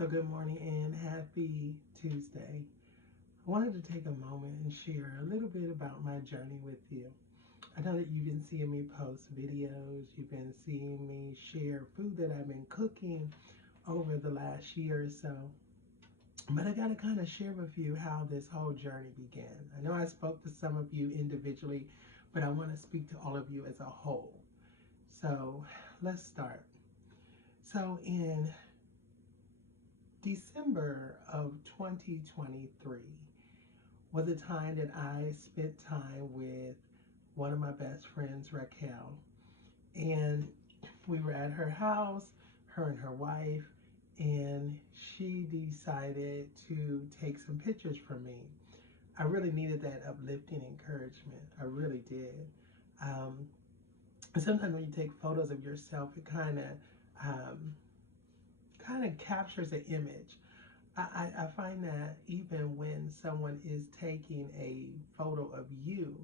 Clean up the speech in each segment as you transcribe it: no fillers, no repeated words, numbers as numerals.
So good morning and happy Tuesday. I wanted to take a moment and share a little bit about my journey with you. I know that you've been seeing me post videos, you've been seeing me share food that I've been cooking over the last year or so. But I got to kind of share with you how this whole journey began. I know I spoke to some of you individually, but I want to speak to all of you as a whole. So let's start. So in December of 2023 was a time that I spent time with one of my best friends, Raquel. And we were at her house, her and her wife, and she decided to take some pictures for me. I really needed that uplifting encouragement. I really did. Um, Sometimes when you take photos of yourself, it um, kind of captures an image. I find that even when someone is taking a photo of you,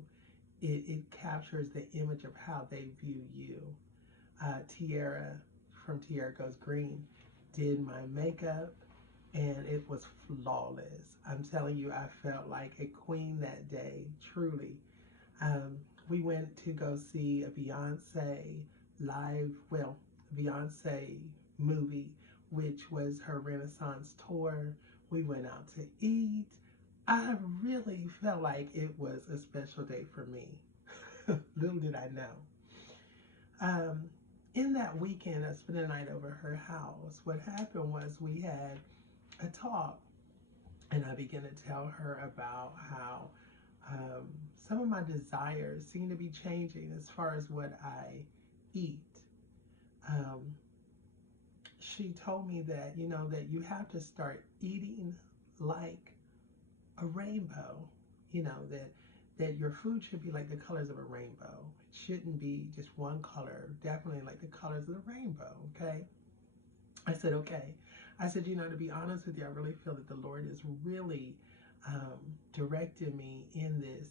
it captures the image of how they view you. Tiara from Tiara Goes Green did my makeup and it was flawless. I'm telling you, I felt like a queen that day, truly. Um, we went to go see a Beyonce Beyonce movie, which was her Renaissance tour. We went out to eat. I really felt like it was a special day for me. Little did I know. Um, in that weekend, I spent the night over her house. What happened was we had a talk, and I began to tell her about how some of my desires seem to be changing as far as what I eat. Um, she told me that, that you have to start eating like a rainbow, that your food should be like the colors of a rainbow. It shouldn't be just one color, definitely like the colors of the rainbow, okay? I said, okay. I said, to be honest with you, I really feel that the Lord is really directing me in this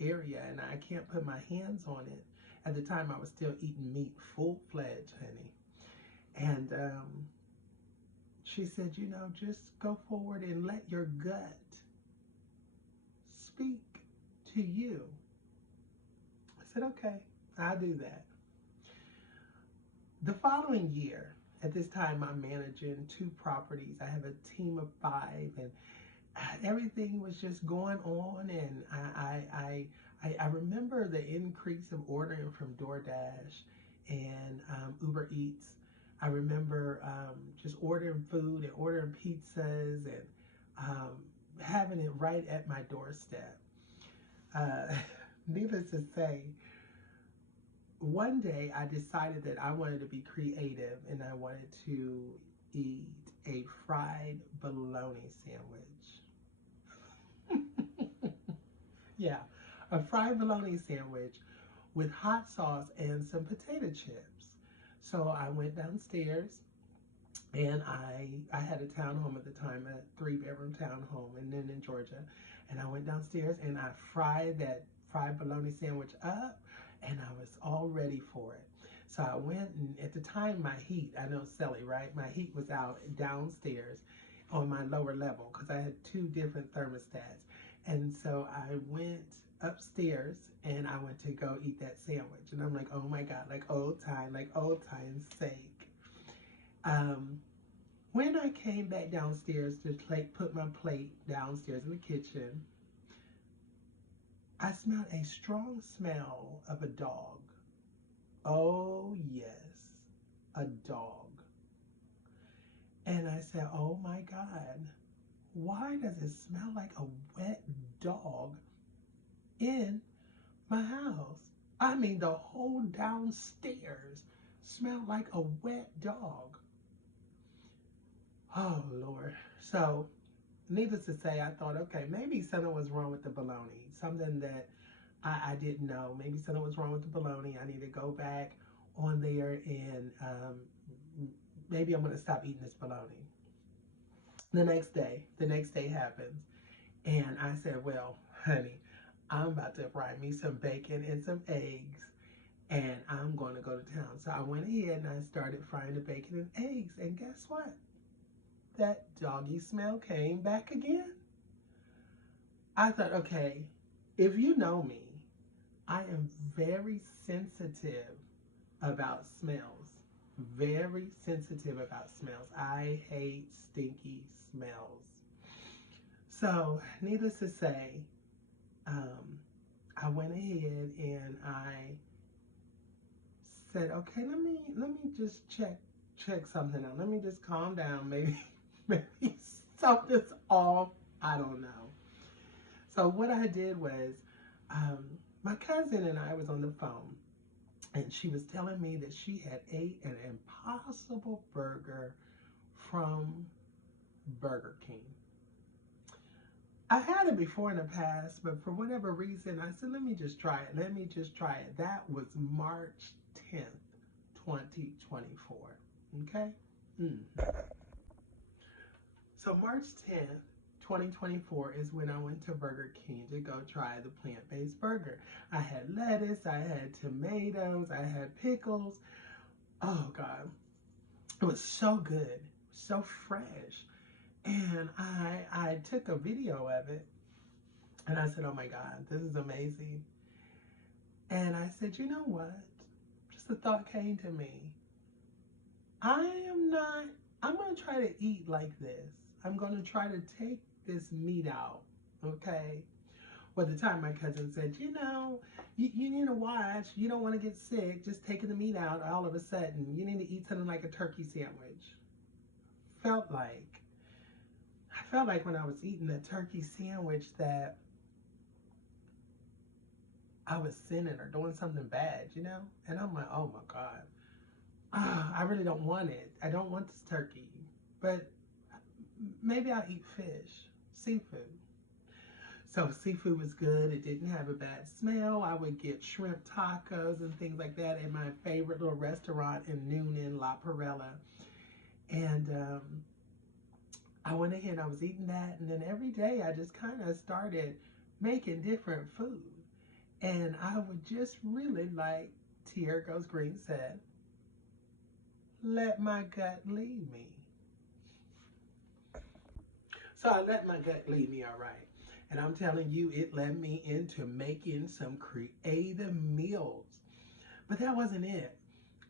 area, and I can't put my hands on it. At the time, I was still eating meat full-fledged, honey. And she said, just go forward and let your gut speak to you. I said, okay, I'll do that. The following year, at this time, I'm managing 2 properties. I have a team of 5, and everything was just going on. And I remember the increase of ordering from DoorDash and Uber Eats. I remember just ordering food and ordering pizzas and having it right at my doorstep. Needless to say, one day I decided that I wanted to be creative and I wanted to eat a fried bologna sandwich. Yeah, a fried bologna sandwich with hot sauce and some potato chips. So I went downstairs and I had a townhome at the time, a 3-bedroom townhome in Linden, Georgia. And I went downstairs and I fried that fried bologna sandwich up, and I was all ready for it. So I went, and at the time, my heat, I know Sally, right? My heat was out downstairs on my lower level because I had 2 different thermostats. And so I went upstairs and I went to go eat that sandwich. And I'm like, oh my God, like old time's sake. When I came back downstairs to put my plate downstairs in the kitchen, I smelled a strong smell of a dog. Oh, yes, a dog. And I said, oh my God, why does it smell like a wet dog in my house? I mean, the whole downstairs smelled like a wet dog. Oh, Lord. So, needless to say, I thought, okay, maybe something was wrong with the bologna, something that I didn't know. Maybe something was wrong with the bologna. I need to go back on there and maybe I'm going to stop eating this bologna. The next day happens, and I said, well, honey, I'm about to fry me some bacon and some eggs, and I'm going to go to town. So I went ahead and I started frying the bacon and eggs, and guess what? that doggy smell came back again. I thought, okay, if you know me, I am very sensitive about smells. Very sensitive about smells. I hate stinky smells. So, needless to say, um, I went ahead and I said, okay, let me just check something out. Let me just calm down. Maybe something's off. I don't know. So what I did was, um, my cousin and I was on the phone, and she was telling me that she had ate an Impossible Burger from Burger King. I had it before in the past, but for whatever reason, I said, let me just try it. Let me just try it. That was March 10th, 2024. Okay? So March 10th, 2024 is when I went to Burger King to go try the plant-based burger. I had lettuce, I had tomatoes, I had pickles. Oh God, it was so good, so fresh. And I took a video of it and I said, oh my God, this is amazing. And I said, you know what? Just a thought came to me. I'm going to try to eat like this. I'm going to try to take this meat out, okay? Well, at the time, my cousin said, you know, you need to watch. You don't want to get sick. Just taking the meat out all of a sudden. You need to eat something like a turkey sandwich. I felt like when I was eating a turkey sandwich that I was sinning or doing something bad, you know? And I'm like, oh my God. I really don't want it. I don't want this turkey. But maybe I'll eat fish, seafood. So seafood was good. It didn't have a bad smell. I would get shrimp tacos and things like that at my favorite little restaurant in Noonan, La Perella. And I went ahead and I was eating that. And then every day I just kind of started making different food. And I would just really, like Tierra Goes Green said, let my gut lead me. So I let my gut lead me, all right. And I'm telling you, it led me into making some creative meals. But that wasn't it.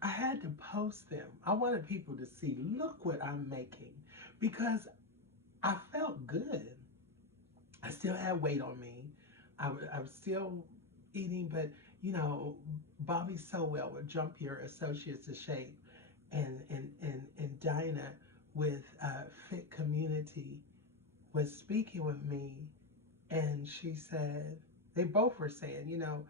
I had to post them. I wanted people to see, look what I'm making. Because I felt good. I still had weight on me. I was still eating, but you know, Bobby Sowell with Jump Your Associates to Shape and Dinah with Fit Community was speaking with me, and she said, they both were saying, you know,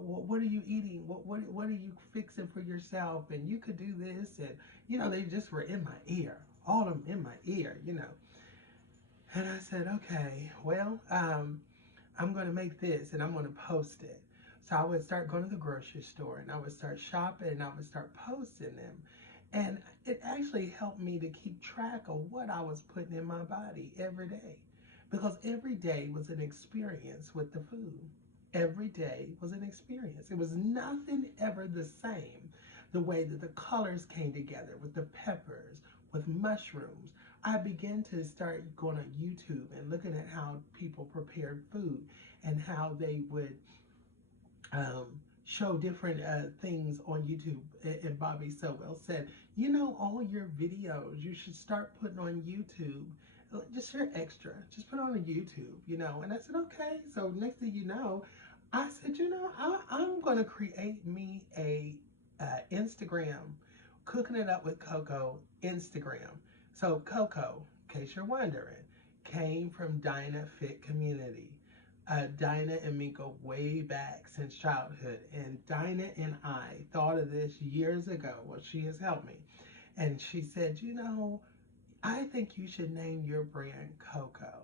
what are you eating? What are you fixing for yourself? And you could do this, and you know, they just were in my ear, all of them in my ear, you know. And I said, okay, well, I'm going to make this and I'm going to post it. So I would start going to the grocery store and I would start shopping and I would start posting them. And it actually helped me to keep track of what I was putting in my body every day. Because every day was an experience with the food. Every day was an experience. It was nothing ever the same. The way that the colors came together with the peppers, with mushrooms. I began to start going on YouTube and looking at how people prepared food and how they would show different things on YouTube. And Bobby Sowell said, you know, all your videos, you should start putting on YouTube. Just your extra, just put it on YouTube, you know. And I said, okay. So next thing you know, I said, you know, I'm going to create me a Instagram, Cooking It Up with Coco Instagram. So Coco, in case you're wondering, came from Dinah Fit Community. Dinah and me go way back since childhood. And Dinah and I thought of this years ago. Well, she has helped me. And she said, you know, I think you should name your brand Coco.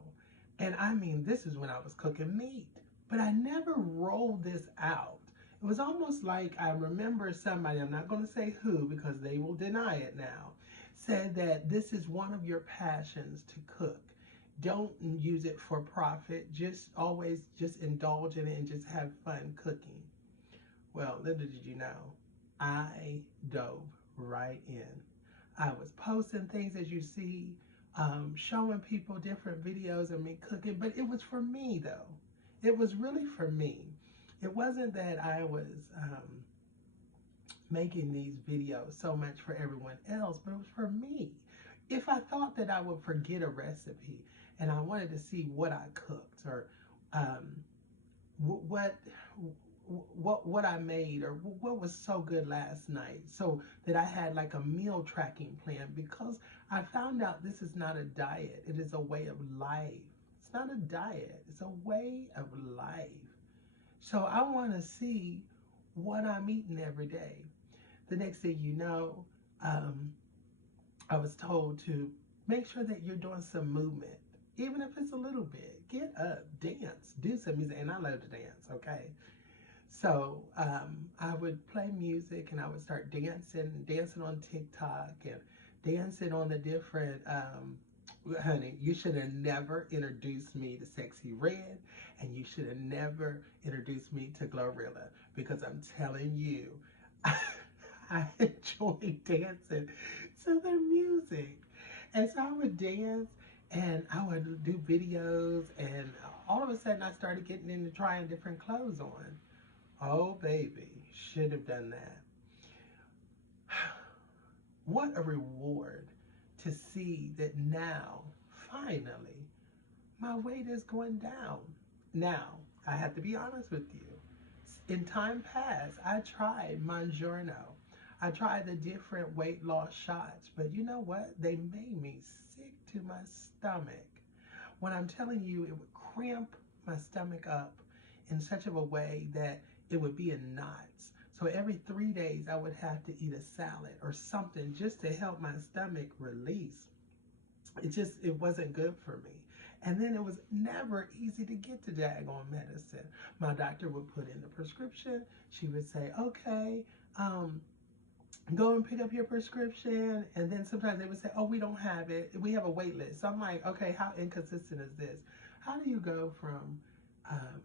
And I mean, this is when I was cooking meat. But I never rolled this out. It was almost like I remember somebody, I'm not going to say who because they will deny it now, said that this is one of your passions to cook. Don't use it for profit. Just always just indulge in it and just have fun cooking. Well, little did you know, I dove right in. I was posting things as you see showing people different videos of me cooking, but it was for me though. It was really for me. It wasn't that I was making these videos so much for everyone else, but it was for me. If I thought that I would forget a recipe and I wanted to see what I cooked or um, what what I made or what was so good last night, so that I had like a meal tracking plan, because I found out this is not a diet, it is a way of life. It's not a diet, it's a way of life. So I want to see what I'm eating every day. The next thing you know, um, I was told to make sure that you're doing some movement, even if it's a little bit. Get up, dance, do some music, and I love to dance. Okay, so I would play music and I would start dancing on TikTok and dancing on the different. Honey, you should have never introduced me to Sexy Red, and you should have never introduced me to Glorilla, because I'm telling you, I enjoy dancing to their music. And so I would dance and I would do videos, and all of a sudden I started getting into trying different clothes on. Oh, baby, should have done that. What a reward to see that now, finally, my weight is going down. Now, I have to be honest with you. In time past, I tried Mounjaro. I tried the different weight loss shots, but you know what? They made me sick to my stomach. When I'm telling you, it would cramp my stomach up in such of a way that it would be in knots. So every 3 days, I would have to eat a salad or something just to help my stomach release. It wasn't good for me. And then it was never easy to get the daggone medicine. My doctor would put in the prescription. She would say, okay, go and pick up your prescription. And then sometimes they would say, oh, we don't have it. We have a wait list. So I'm like, okay, how inconsistent is this? How do you go from um,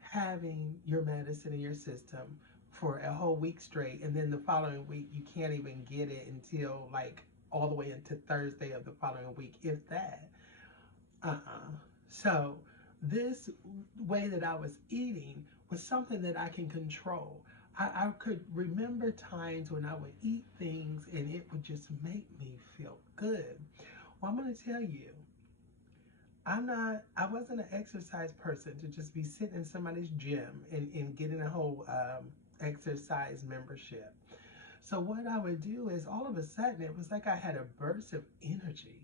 having your medicine in your system for a whole week straight, and then the following week you can't even get it until like all the way into Thursday of the following week, if that? So this way that I was eating was something that I can control. I could remember times when I would eat things and it would just make me feel good. Well, I'm going to tell you, I wasn't an exercise person to just be sitting in somebody's gym and getting a whole exercise membership. So what I would do is, all of a sudden, it was like I had a burst of energy.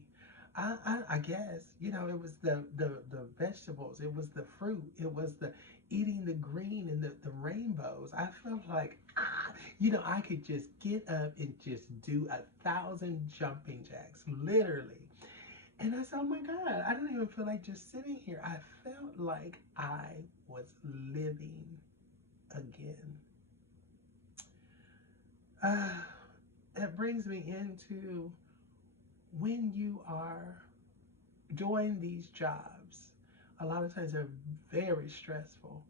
I guess, it was the vegetables, it was the fruit, it was the eating the green and the rainbows. I felt like, I could just get up and just do 1,000 jumping jacks, literally. And I said, oh my God, I don't even feel like just sitting here. I felt like I was living again. That brings me into, when you are doing these jobs, a lot of times they're very stressful.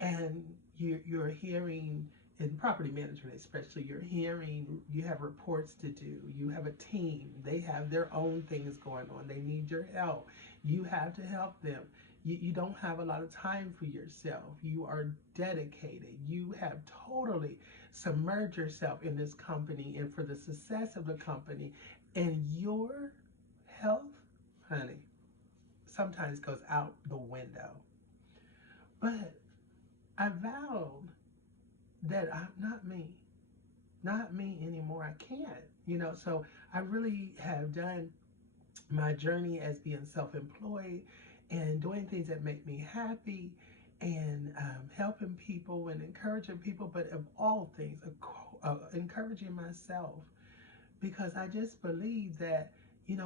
And you're hearing, in property management especially, you're hearing, you have reports to do, you have a team, they have their own things going on, they need your help, you have to help them. You don't have a lot of time for yourself. You are dedicated. You have totally submerged yourself in this company and for the success of the company. And your health, honey, sometimes goes out the window. But I vowed that I'm not me anymore. I can't. So I really have done my journey as being self-employed and doing things that make me happy, and helping people and encouraging people, but of all things, encouraging myself, because I just believe that,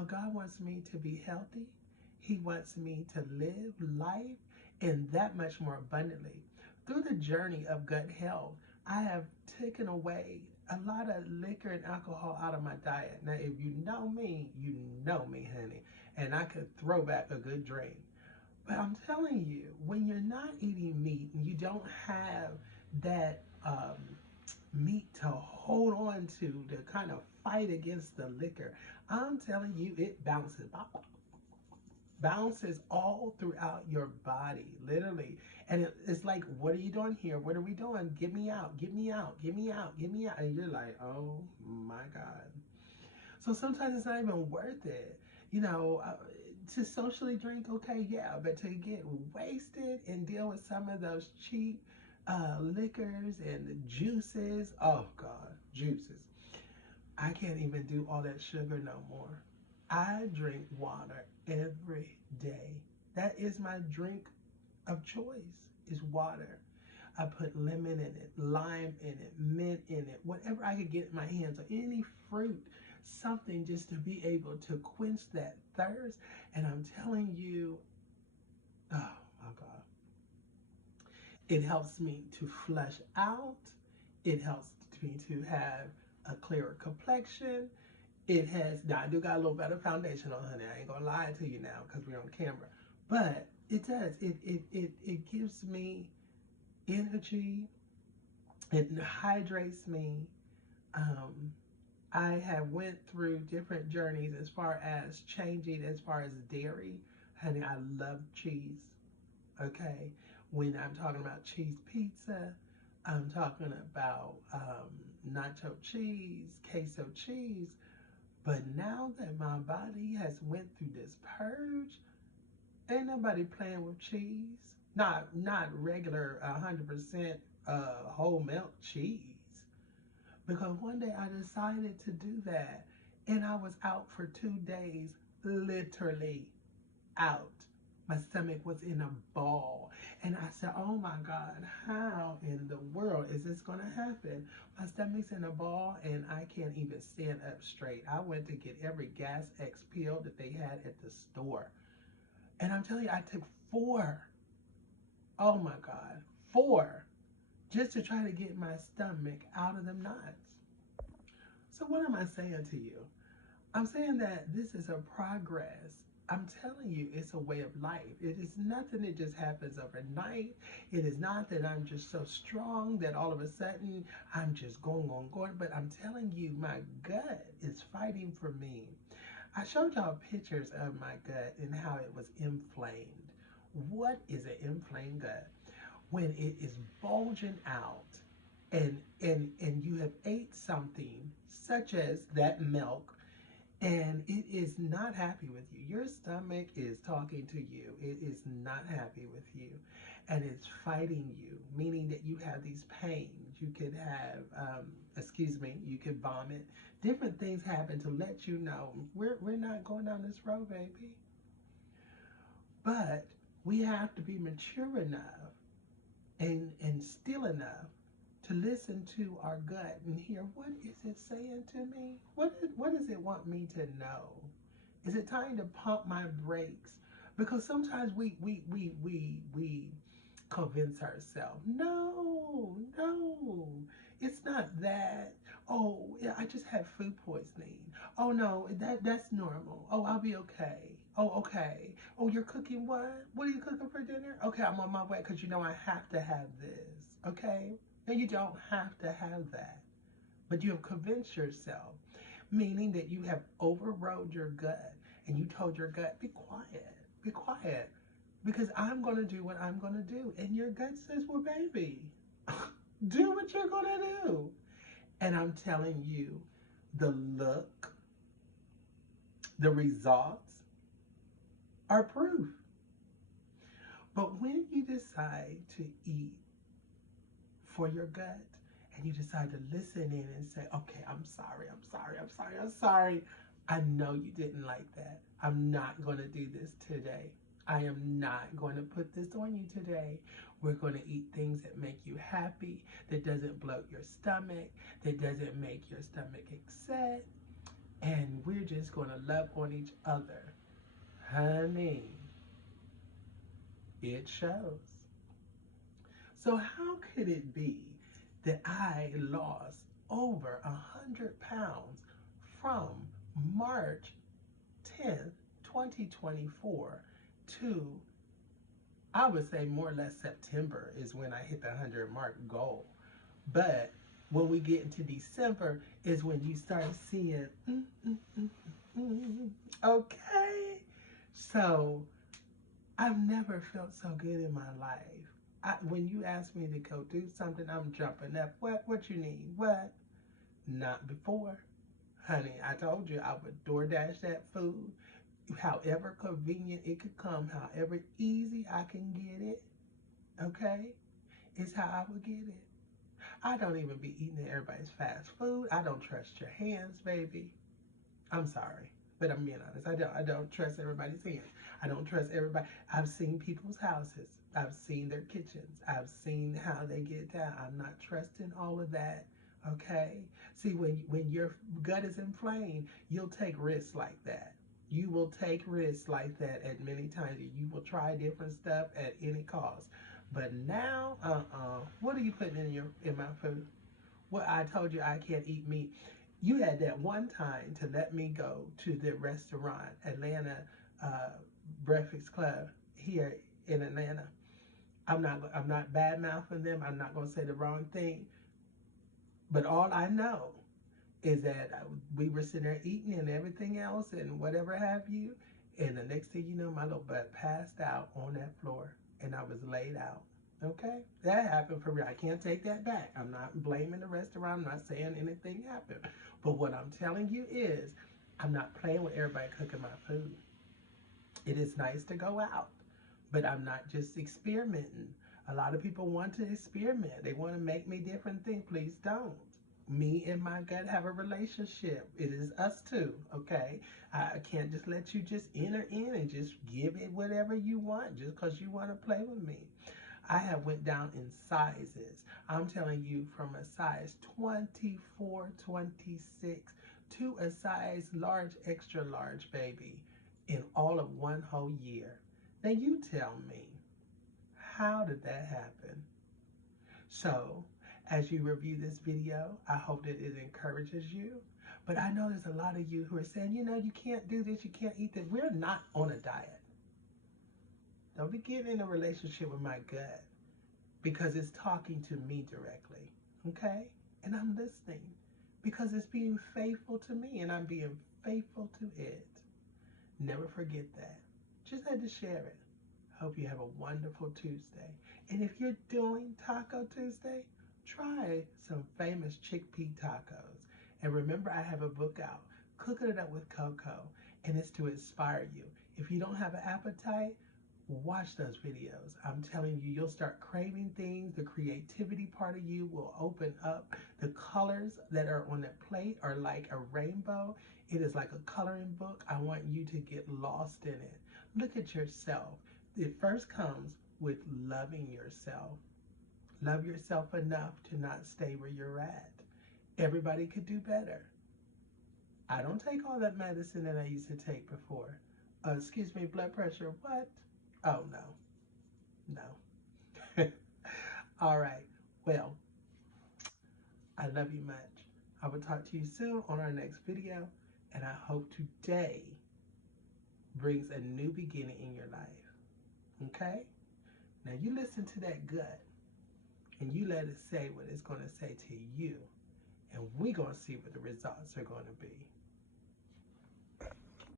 God wants me to be healthy. He wants me to live life, and that much more abundantly. Through the journey of gut health, I have taken away a lot of liquor and alcohol out of my diet. Now, if you know me, honey, and I could throw back a good drink. But I'm telling you, when you're not eating meat and you don't have that meat to hold on to kind of fight against the liquor. I'm telling you, it bounces all throughout your body, literally. And it's like, what are you doing here? What are we doing? Get me out, get me out, get me out, get me out. And you're like, oh my God. So sometimes it's not even worth it. You know, to socially drink, okay, yeah, but to get wasted and deal with some of those cheap liquors and juices, oh God, juices. I can't even do all that sugar no more. I drink water every day. That is my drink of choice, is water. I put lemon in it, lime in it, mint in it, whatever I could get my hands on, any fruit, something just to be able to quench that thirst. And I'm telling you, oh my God, it helps me to flush out. It helps me to have a clearer complexion. It has, now I do got a little better foundation on, honey. I ain't gonna lie to you now because we're on camera. But it does, it gives me energy. It hydrates me. Um, I have went through different journeys as far as changing, as far as dairy. Honey, I love cheese. Okay, when I'm talking about cheese pizza, I'm talking about nacho cheese, queso cheese. But now that my body has went through this purge, ain't nobody playing with cheese. Not regular 100% whole milk cheese. Because one day I decided to do that, and I was out for 2 days, literally out. My stomach was in a ball. And I said, oh my God, how in the world is this going to happen? My stomach's in a ball and I can't even stand up straight. I went to get every Gas X pill that they had at the store. And I'm telling you, I took 4. Oh my God, 4. Just to try to get my stomach out of them knots. So what am I saying to you? I'm saying that this is a progress. I'm telling you, it's a way of life. It is nothing that just happens overnight. It is not that I'm just so strong that all of a sudden I'm just going. But I'm telling you, my gut is fighting for me. I showed y'all pictures of my gut and how it was inflamed. What is an inflamed gut? When it is bulging out and you have ate something such as that milk and it is not happy with you. Your stomach is talking to you. It is not happy with you. And it's fighting you, meaning that you have these pains. You could have, you could vomit. Different things happen to let you know we're not going down this road, baby. But we have to be mature enough and still enough to listen to our gut and hear, what is it saying to me? What does it want me to know? Is it time to pump my brakes? Because sometimes we convince ourselves, no, it's not that. Oh, yeah, I just had food poisoning. Oh no, that's normal. Oh, I'll be okay. Oh, okay. Oh, you're cooking what? What are you cooking for dinner? Okay, I'm on my way because you know I have to have this. Okay? No, you don't have to have that. But you have convinced yourself, meaning that you have overrode your gut and you told your gut, be quiet, because I'm going to do what I'm going to do. And your gut says, well, baby, do what you're going to do. And I'm telling you, the look, the results are proof. But when you decide to eat for your gut and you decide to listen in and say, okay, I'm sorry. I know you didn't like that. I'm not going to do this today. I am not going to put this on you today. We're going to eat things that make you happy, that doesn't bloat your stomach, that doesn't make your stomach upset. And we're just going to love on each other. Honey, it shows. So how could it be that I lost over 100 pounds from March 10th, 2024 to, I would say more or less September is when I hit the 100 mark goal. But When we get into December is when you start seeing, okay. So I've never felt so good in my life. When you ask me to go do something, I'm jumping up. What you need? What? Not before. Honey, I told you I would DoorDash that food. However convenient it could come, however easy I can get it, okay, is how I would get it. I don't even be eating everybody's fast food. I don't trust your hands, baby. I'm sorry, but I'm being honest. I don't trust everybody's hands. I don't trust everybody. I've seen people's houses. I've seen their kitchens. I've seen how they get down. I'm not trusting all of that. Okay. See, when your gut is inflamed, you'll take risks like that. You will take risks like that at many times. You will try different stuff at any cost. But now, what are you putting in my food? Well, I told you I can't eat meat. You had that one time to let me go to the restaurant, Atlanta uh, Breakfast Club here in Atlanta. I'm not bad mouthing them. I'm not going to say the wrong thing. But all I know is that we were sitting there eating and everything else and whatever have you. And the next thing you know, my little butt passed out on that floor and I was laid out. Okay? That happened for real. I can't take that back. I'm not blaming the restaurant. I'm not saying anything happened. But what I'm telling you is, I'm not playing with everybody cooking my food. It is nice to go out, but I'm not just experimenting. A lot of people want to experiment. They want to make me different things. Please don't. Me and my gut have a relationship. It is us two, okay? I can't just let you just enter in and just give it whatever you want just because you want to play with me. I have went down in sizes. I'm telling you, from a size 24, 26 to a size large, extra large, baby, in all of one whole year. Now you tell me, how did that happen? So, as you review this video, I hope that it encourages you. But I know there's a lot of you who are saying, you can't do this, you can't eat this. We're not on a diet. Don't be getting in a relationship with my gut because it's talking to me directly, okay? And I'm listening because it's being faithful to me and I'm being faithful to it. Never forget that. Just had to share it. Hope you have a wonderful Tuesday. And if you're doing Taco Tuesday, try some famous chickpea tacos. And remember, I have a book out, Cooking It Up with Coco, and it's to inspire you. If you don't have an appetite, watch those videos. I'm telling you, you'll start craving things. The creativity part of you will open up. The colors that are on the plate are like a rainbow. It is like a coloring book. I want you to get lost in it. Look at yourself. It first comes with loving yourself. Love yourself enough to not stay where you're at. Everybody could do better. I don't take all that medicine that I used to take before. Excuse me, blood pressure, what? Oh, no, no. All right, well, I love you much. I will talk to you soon on our next video, and I hope today brings a new beginning in your life, okay? Now you listen to that gut, and you let it say what it's going to say to you, and we're going to see what the results are going to be.